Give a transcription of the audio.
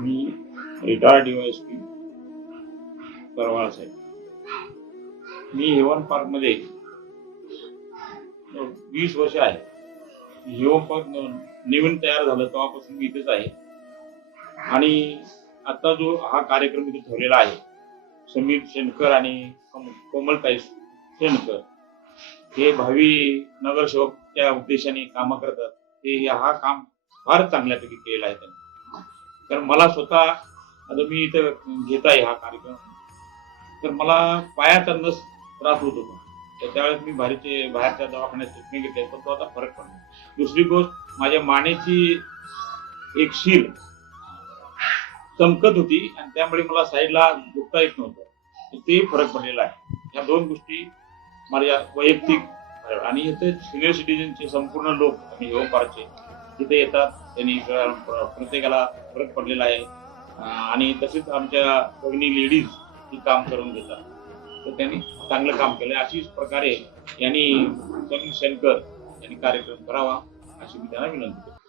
मी retired DYSP परवाळ साहेब. मी haven park मध्ये 20 वर्ष आहे. हेवन पार्क नवीन तयार झालं तेव्हापासून मी इथेच आहे. आणि आता जो हा कार्यक्रम इथे ठेवलेला आहे, समीर शेणकर आणि कोमलताई शेणकर हे भावी नगरसेवकच्या उद्देशाने काम करतात. ते हा काम फार चांगल्यापैकी केलेला आहे त्यांनी. तर मला स्वतः आता मी इथे घेत आहे हा कार्यक्रम, तर मला पायाचा नस त्रास होत होता. तर त्यावेळेस मी बाहेरच्या दवाखान्यात ट्रीटमेंट घेतली, पण तो आता फरक पडला. दुसरी गोष्ट, माझ्या मानेची एक शीर चमकत होती आणि त्यामुळे मला साईडला झुकता येत नव्हतं. ते फरक पडलेला आहे. या दोन गोष्टी माझ्या वैयक्तिक. आणि इथे सिनियर सिटीजनचे संपूर्ण लोक आणि हेवन पार्कचे तिथे येतात. त्यांनी प्रत्येकाला फरक पडलेला आहे. आणि तसेच आमच्या भगिनी लेडीज ही काम करून घेतात. तर त्यांनी चांगलं काम केलं. अशीच प्रकारे यांनी समीर शेणकर यांनी कार्यक्रम करावा अशी मी त्यांना विनंती करतो.